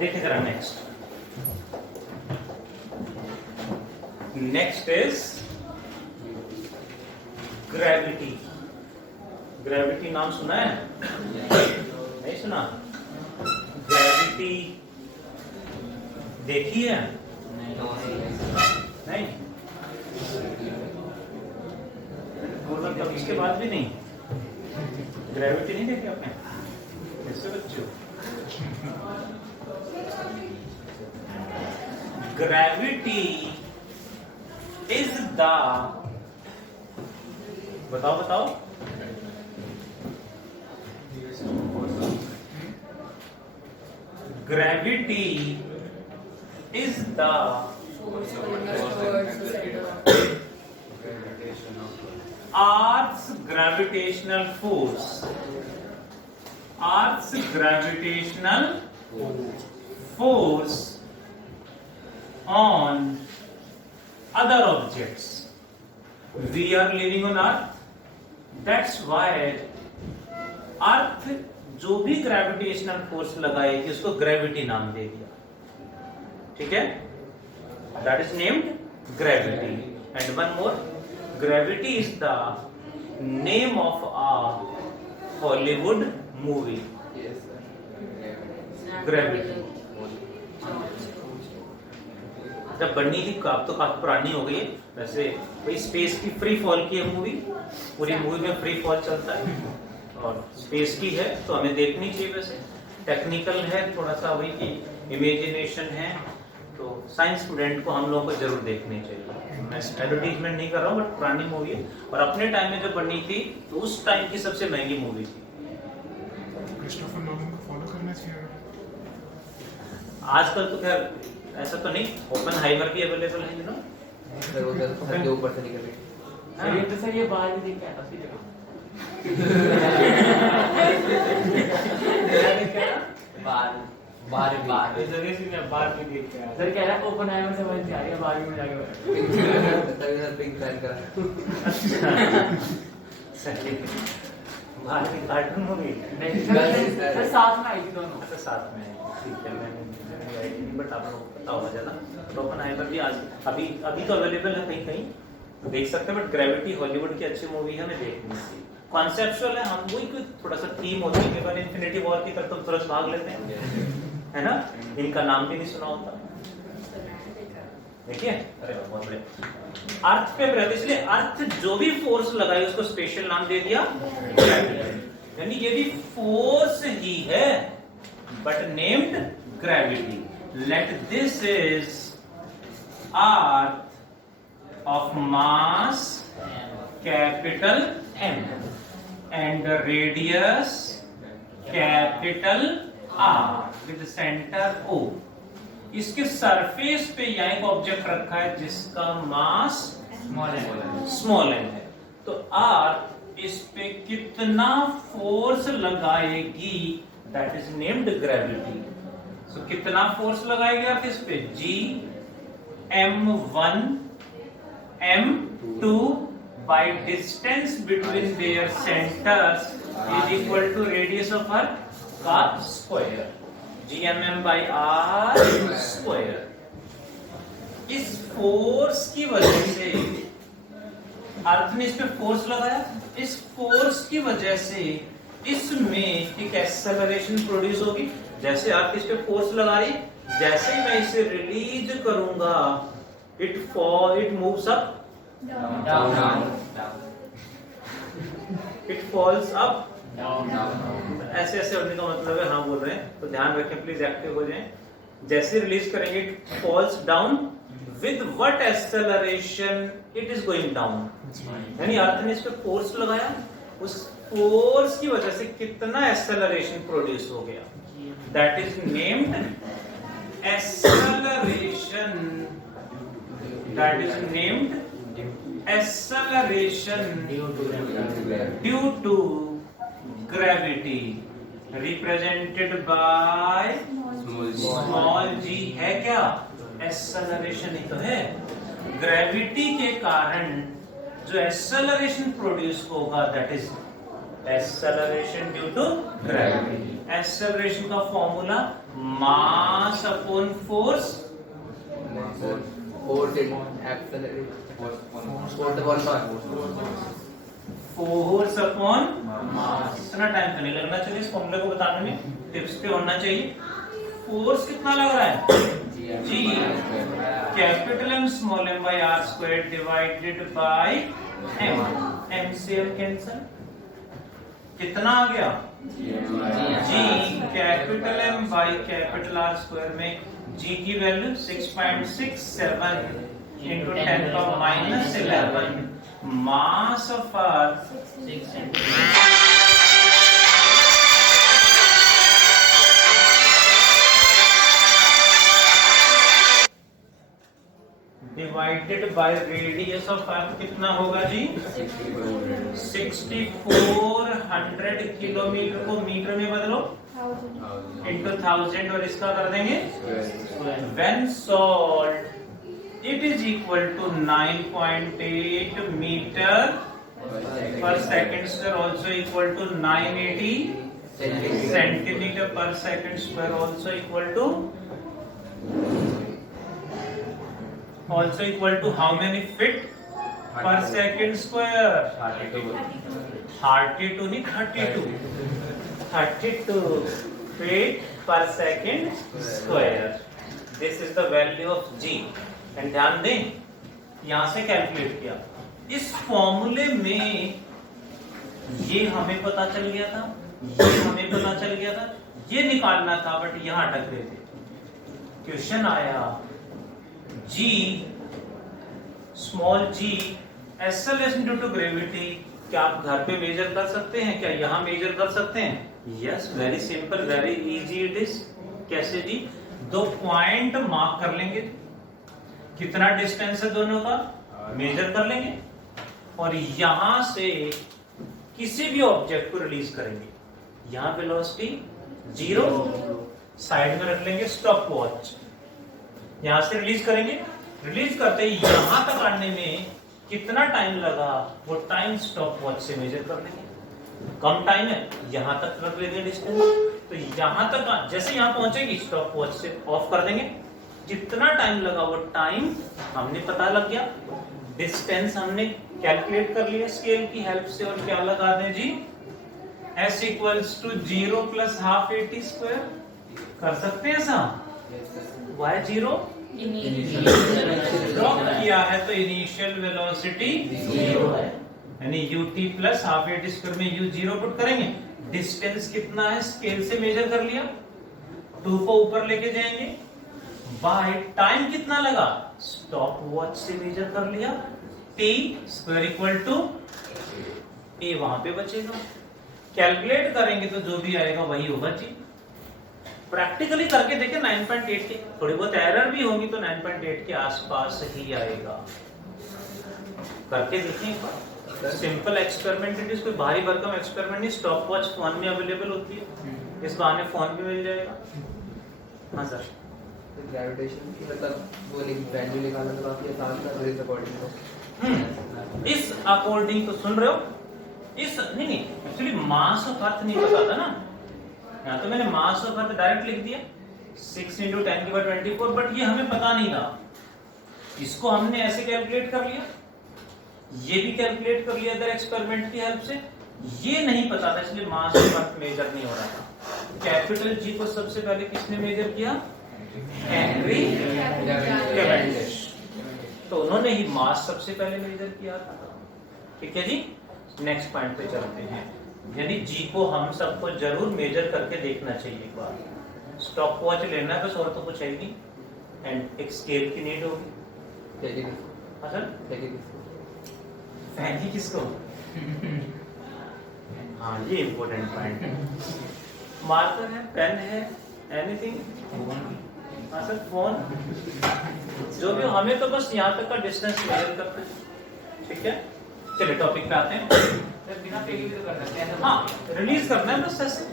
देखिए जरा next is gravity. Gravity नाम सुना है? नहीं सुना? ग्रेविटी देखी है? नहीं? मतलब इसके बाद भी नहीं? ग्रेविटी नहीं देखी आपने? कैसे बच्चों? ग्रेविटी इज द, बताओ gravity is the Earth's gravitational force. Earth's gravitational force on other objects. We are living on Earth. That's why Earth जो भी ग्रेविटेशनल फोर्स लगाएगी उसको ग्रेविटी नाम दे दिया। ठीक है? That is named gravity. And one more. Gravity is the name of a Hollywood movie. Yes, sir. Gravity. जब बननी थी अब तो काफी पुरानी हो गई है वैसे। भाई स्पेस की फ्री फॉल की है मूवी, पूरी मूवी में फ्री फॉल चलता है और स्पेस की है तो हमें देखनी चाहिए। वैसे टेक्निकल है थोड़ा सा, वही की इमेजिनेशन है, तो साइंस स्टूडेंट को हम लोगों को जरूर देखनी चाहिए। मैं एडवर्टीजमेंट नहीं कर रहा हूँ बट पुरानी मूवी है और अपने टाइम में जब बनी थी तो उस टाइम की सबसे महंगी मूवी थी। क्रिस्टोफर नोलन को फॉलो करना चाहिए। आजकल तो खैर ऐसा तो नहीं, ओपेनहाइमर भी अवेलेबल है ना। सर वो सर के ऊपर से निकल गई। ये तो सर ये बाहर भी देख के आया असली जगह। बाहर जगह से मैं बाहर भी देख के आया। सर कह रहा है ओपेनहाइमर समझ नहीं आ रही है, बाहर में जाके बैठा। तभी सर पिंक फैन का। सही। बाहर की कार्टून मूवी नहीं सर साथ में आई थी दोनों। अच्छा साथ में है, ठीक है। मैंने आई नहीं बट आप लोग पता होगा ज़्यादा। तो ओपेनहाइमर भी आज अभी तो अवेलेबल है कहीं कहीं, देख सकते हैं। बट ग्रेविटी हॉलीवुड की अच्छी मूवी है, हमें देखनी चाहिए। कॉन्सेप्चुअल है, हम वही कोई थोड़ा सा थीम होती है। केवल इन्फिनिटी वॉर की तरफ तो तुरंत भाग लेते हैं, है ना? इनका नाम भी नहीं सुना होता। देखिए, अरे बहुत बढ़िया। अर्थ पे रहते, इसलिए अर्थ जो भी फोर्स लगाई उसको स्पेशल नाम दे दिया ग्रेविटी। यानी ये भी फोर्स ही है but named gravity. Let this is earth of mass capital M and radius capital R with center O। इसके सरफेस पे यहाँ एक ऑब्जेक्ट रखा है जिसका मास स्मॉल m है। तो R इस पे कितना फोर्स लगाएगी दैट इज नेम्ड ग्रेविटी। सो कितना फोर्स लगाएगी अर्थ इस पे? G m1 m2 by distance between their centers is equal to radius of Earth का square, gmm by r square। इस फोर्स की वजह से अर्थ ने इस पे फोर्स लगाया, इस फोर्स की वजह से इसमें एक एक्सेलरेशन प्रोड्यूस होगी। जैसे अर्थ इस पे फोर्स लगा रही, जैसे ही मैं इसे रिलीज करूंगा it moves up down. It falls up down. ऐसे होने का मतलब है, हाँ बोल रहे हैं तो ध्यान रखें, प्लीज एक्टिव हो जाएं। जैसे रिलीज करेंगे it falls down, with what acceleration it is going down. यानी अर्थ ने इस पे फोर्स लगाया, उस फोर्स की वजह से कितना एक्सेलरेशन प्रोड्यूस हो गया that is named acceleration. That is named acceleration due to gravity represented by small g। है क्या? एक्सेलरेशन ही तो है। ग्रेविटी के कारण जो एक्सेलरेशन प्रोड्यूस होगा that is acceleration due to gravity. Acceleration का formula mass upon force, force in acceleration, force upon force upon mass. इतना टाइम तो नहीं लगना चाहिए इस फॉर्मूले को बताने में, टिप्स पे होना चाहिए। फोर्स कितना लग रहा है? G capital M small M by R square divided by M. M से एम कैंसल, कितना आ गया? G capital M by capital R square में जी की value 6.67 into 10 power minus 11 mass of earth 6 centimetre divided by radius of earth कितना होगा जी? 6400 kilometre को metre में बदलो इंटू 1000 और इसका कर देंगे when solved it is equal to 9.8 metre per second square, also equal to 980 centimetre per second square, also equal to how many feet per second square? 32 नहीं 32 feet per second square. This is the value of G. And ध्यान दें यहां से calculate किया, इस फॉर्मूले में ये हमें पता चल गया था, ये हमें पता चल गया था, ये निकालना था बट यहां अटक गए थे। क्वेश्चन आया G small g acceleration due to gravity, क्या आप घर पे मेजर कर सकते हैं? क्या यहां मेजर कर सकते हैं? Yes, very simple, very easy it is. कैसे जी? दो पॉइंट मार्क कर लेंगे, कितना डिस्टेंस है दोनों का मेजर कर लेंगे और यहां से किसी भी ऑब्जेक्ट को रिलीज करेंगे। यहां वेलोसिटी 0, साइड में रख लेंगे स्टॉप वॉच, यहां से रिलीज करेंगे। रिलीज करते ही यहां तक आने में कितना टाइम लगा वो टाइम स्टॉप वॉच से मेजर कर लेंगे। कम टाइम है, यहां तक रख लेंगे डिस्टेंस, तो यहां तक जैसे यहां पहुंचेगी स्टॉप वॉच से ऑफ कर देंगे। जितना टाइम लगा वो टाइम हमने पता लग गया, डिस्टेंस हमने कैलकुलेट कर लिया स्केल की हेल्प से। और क्या लगा दें जी? s equals to 0 plus half 80 square. कर सकते हैं ऐसा? वाई 0 ड्रॉप किया है तो इनिशियल वेलोसिटी 0 है, यानी ut प्लस हाफ 80 स्क्वायर में u 0 पुट करेंगे। डिस्टेंस कितना है स्केल से मेजर कर लिया, 2 को ऊपर लेके जाएंगे। बाय टाइम कितना लगा स्टॉप वॉच से मेजर कर लिया, t square equal to a वहां पे बचेगा। कैलकुलेट करेंगे तो जो भी आएगा वही होगा जी। प्रैक्टिकली करके देखें 9.8 के, थोड़ी बहुत एरर भी होंगी तो 9.8 के आसपास ही आएगा। करके देखें, सिंपल एक्सपेरिमेंट इट इज, कोई भारी भरकम एक्सपेरिमेंट नहीं। स्टॉप वॉच फोन में अवेलेबल होती है, इस बहाने फोन भी मिल जाएगा। हाँ सर, ग्रेविटेशन की मतलब वो वैल्यू निकालना तो काफी आसान था इस अकॉर्डिंग तो। इस अकॉर्डिंग तो सुन रहे हो, इस नहीं एक्चुअली मास ऑफ अर्थ नहीं पता था ना, यहाँ तो मैंने मास ऑफ अर्थ डायरेक्ट लिख दिया 6 × 10⁻²4, बट ये हमें पता नहीं था। इसको हमने ऐसे कैलकुलेट कर लिया, ये भी कैलकुलेट कर लिया इधर एक्सपेरिमेंट की हेल्प से। ये नहीं पता था इसलिए मास ऑफ अर्थ मेजर नहीं हो रहा था। कैपिटल जी को सबसे पहले किसने मेजर किया? हेनरी कैवेंडिश, तो उन्होंने ही मास सबसे पहले मेजर किया था। ठीक है जी, नेक्स्ट पॉइंट पे चलते हैं। यानी जी को हम सबको जरूर मेजर करके देखना चाहिए एक बार। स्टॉप वॉच लेना है बस, और तो कुछ है नहीं। एंड एक स्केल की नीड होगी। हाँ सर, फैन ही किसको? हाँ, ये इम्पोर्टेंट पॉइंट है। मार्कर है, पेन है, एनीथिंग। हाँ सर, फोन, जो भी हो, हमें तो बस यहाँ तक का डिस्टेंस मेजर करना है। ठीक है, चलिए टॉपिक पे आते हैं। बिना फेंके भी तो कर सकते हैं। हाँ, रिलीज करना है बस ऐसे,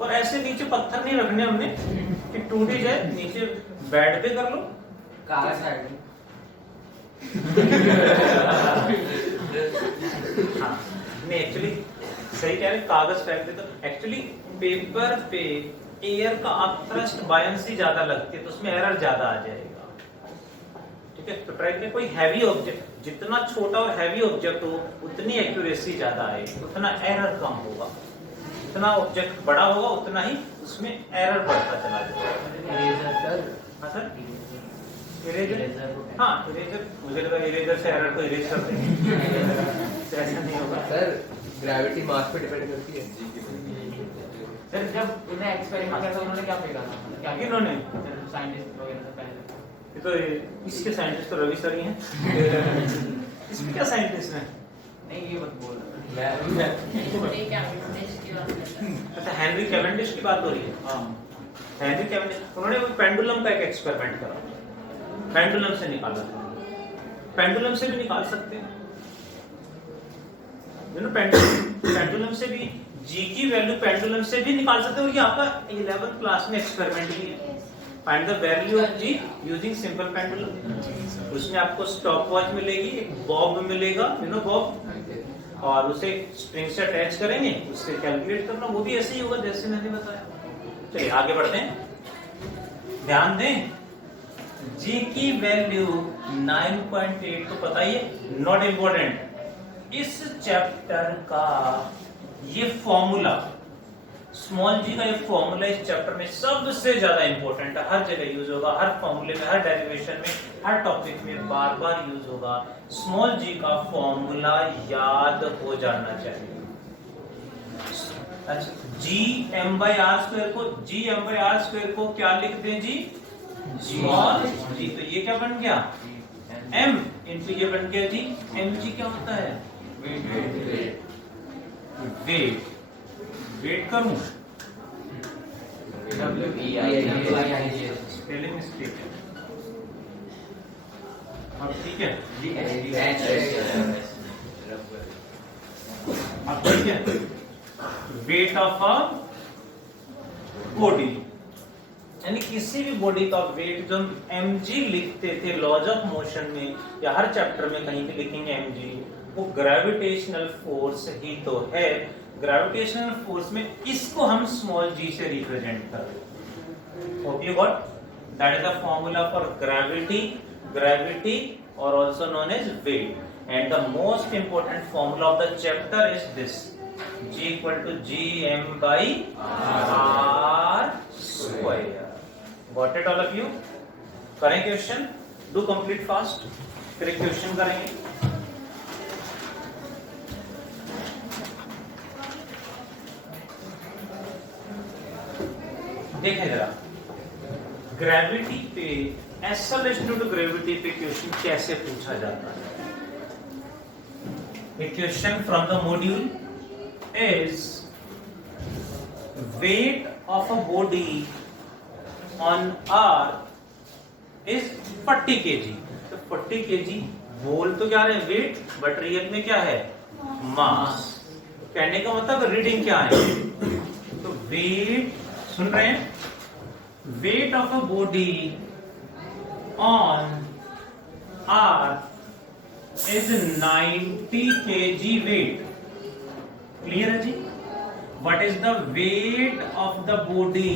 और ऐसे नीचे पत्थर नहीं रखने हमने कि टूट ही जाए। नीचे बेड पे कर लो, कार साइड में। हाँ नहीं, एक्चुअली सही कह रहे, कागज फेंक दे तो एक्चुअली पेपर पे एयर का आप थ्रस्ट बायंसी ज्यादा लगती है तो उसमें एरर ज्यादा आ जाएगा। ठीक है, तो ट्राई करें कोई हैवी ऑब्जेक्ट, जितना छोटा और हैवी ऑब्जेक्ट हो उतनी एक्यूरेसी ज्यादा आएगी, उतना एरर कम होगा। जितना ऑब्जेक्ट बड़ा होगा उतना ही उसमें एरर बढ़ता चला जाएगा। Eraser sir. हाँ सर, इरेजर, हाँ इरेजर, मुझे लगा इरेजर से एरर को इरेज कर देंगे। ऐसा नहीं होगा सर, ग्रेविटी मास पे डिपेंड करती है। सर जब उन्हें एक्सपेरिमेंट किया था उन्होंने क्या फेंका था, क्या किन्होंने? साइंटिस्ट वगैरह से पहले। ये तो इसके साइंटिस्ट तो रवि सर ही हैं। इसमें क्या साइंटिस्ट हैं? नहीं ये मत बोल मैं अच्छा, हेनरी कैवेंडिश की बात हो रही है। हाँ हेनरी कैवेंडिश, उन्होंने पेंडुलम का एक एक्सपेरिमेंट करा, पेंडुलम से निकाला था। पेंडुलम से भी निकाल सकते हैं, पेंडुलम से भी जी की वैल्यू पेंडुलम से भी निकाल सकते हैं। और ये आपका 11th क्लास में एक्सपेरिमेंट भी है, find the value of g using simple pendulum. उसमें आपको स्टॉप वॉच मिलेगी, एक बॉब मिलेगा, यू नो बॉब, और उसे स्प्रिंग से अटैच करेंगे, उससे कैलकुलेट करना, वो भी ऐसे ही होगा जैसे मैंने बताया। चलिए आगे बढ़ते हैं। ध्यान दें, जी की वैल्यू 9.8 तो पता ही है, नॉट इम्पोर्टेंट। इस चैप्टर का ये फॉर्मूला, स्मॉल जी का ये फॉर्मूला इस चैप्टर में सबसे ज्यादा इंपॉर्टेंट है, हर जगह यूज होगा, हर फॉर्मूले में, हर डेरिवेशन में, हर टॉपिक में बार बार यूज होगा। स्मॉल जी का फॉर्मूला याद हो जाना चाहिए। अच्छा, G M by R square को, G M by R square को क्या लिख दें जी? स्मॉल जी, तो ये क्या बन गया? एम इंटू ये बन गया जी एम। जी क्या होता है? वेट। वेट करूं, स्पेलिंग मिस्टेक है। अब ठीक है, अब ठीक है। वेट ऑफ अ बॉडी, यानी किसी भी बॉडी का वेट जो हम mg लिखते थे लॉज ऑफ मोशन में या हर चैप्टर में कहीं भी लिखेंगे mg, वो ग्रेविटेशनल फोर्स ही तो है। ग्रेविटेशनल फोर्स में इसको हम स्मॉल g से रिप्रेजेंट करते हैं। Hope you got, that is the formula for gravity, gravity और also known as weight. And the most important formula of the chapter is this, g equal to gm by r square. Got it all of you? करें question, do complete fast, फिर एक question करेंगे। देखें जरा, gravity पे, acceleration to gravity पे question कैसे पूछा जाता है। A question from the module is weight of a body on earth is 40 kg। तो 40 kg बोल तो क्या रहे हैं वेट, बट रियल में क्या है? मास। कहने का मतलब रीडिंग क्या है? तो वेट, सुन रहे हैं, weight of a body on earth is 90 kg weight। Clear है जी? What is the weight of the body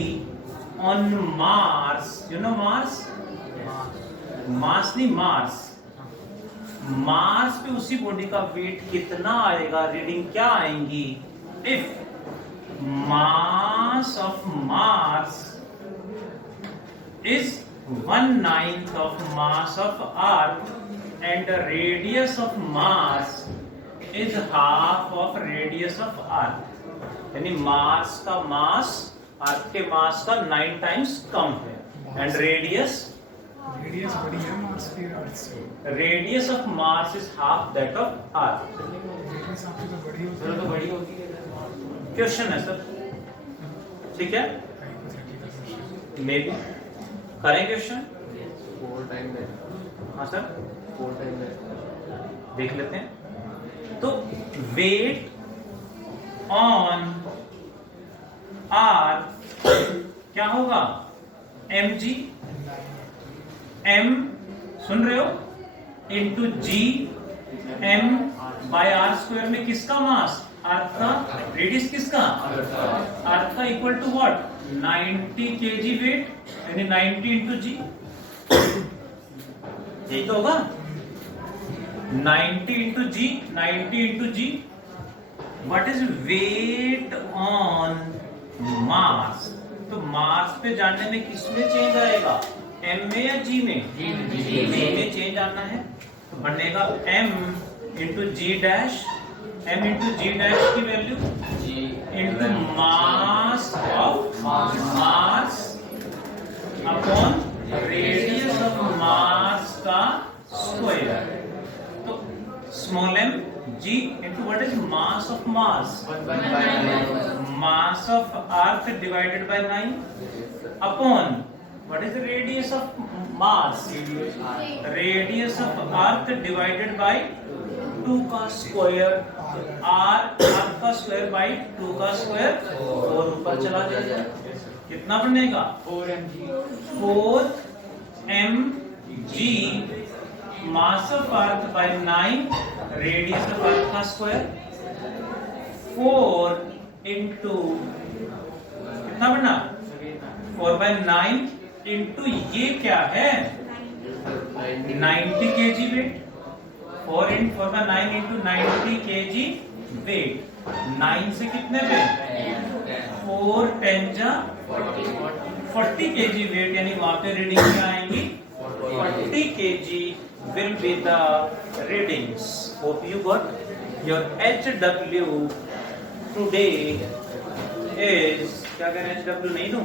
on Mars? You know Mars? Mars नहीं, Mars। Mars पे उसी बॉडी का वेट कितना आएगा, रीडिंग क्या आएंगी? If mass of Mars is 1/9 of mass of Earth and the radius of Mars is half of radius of Earth, यानी Mars का मास अर्थ के मास का 9 times कम है। एंड रेडियस बड़ी है मार्स की अर्थ से। Radius of Mars is half that of earth. Radius आपकी तो बड़ी होती तो बड़ी होती है। क्वेश्चन है सर, ठीक है, है। मे बी करें क्वेश्चन। 4 टाइम है, हाँ सर, 4 टाइम है। देख लेते हैं। तो वेट ऑन अर्थ क्या होगा? mg, m सुन रहे हो, into G M by R square में किसका मास? अर्थ का रेडियस किसका, अर्थ का equal to what 90 kg weight, यानी 90 इंटू जी, यही तो होगा 90 into g, 90 into g. What is weight on mass, तो मास पे जानने में किसमें चेंज आएगा, एम में या जी में, जी में चेंज आना है, तो बनेगा m इंटू जी डैश, m इंटू जी डैश की value into mass of mass upon radius of mass का स्क्वायर, तो small m g into what is mass of mass, mass of earth divided by 9 upon what is the radius of mass, radius of earth divided by 2 का square, r अर्थ का square by 2 का square, 4 ऊपर चला जाएगा, कितना बनेगा 4 mg mass of earth by 9 radius of अर्थ का square, 4 into कितना बना 4 बाय 9 इंटू ये क्या है 90 kg weight, 4 by 9 into 90 kg weight, 9 से कितने पे 4 10 जा 40 kg वेट, यानी वहां पे रीडिंग क्या आएंगी 40 kg will be the readings. Hope you got your HW today is, क्या कह रहे हैं HW नहीं दूं,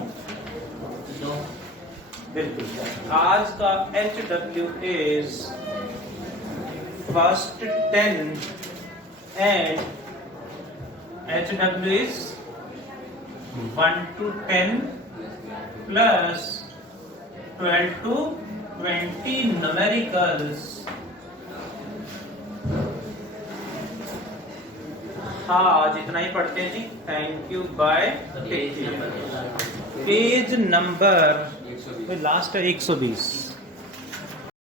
बिल्कुल आज का HW is first 10 and HW is 1 to 10 plus 12 to 20 numericals. हाँ आज इतना ही पढ़ते हैं जी, thank you bye, page number last है 120।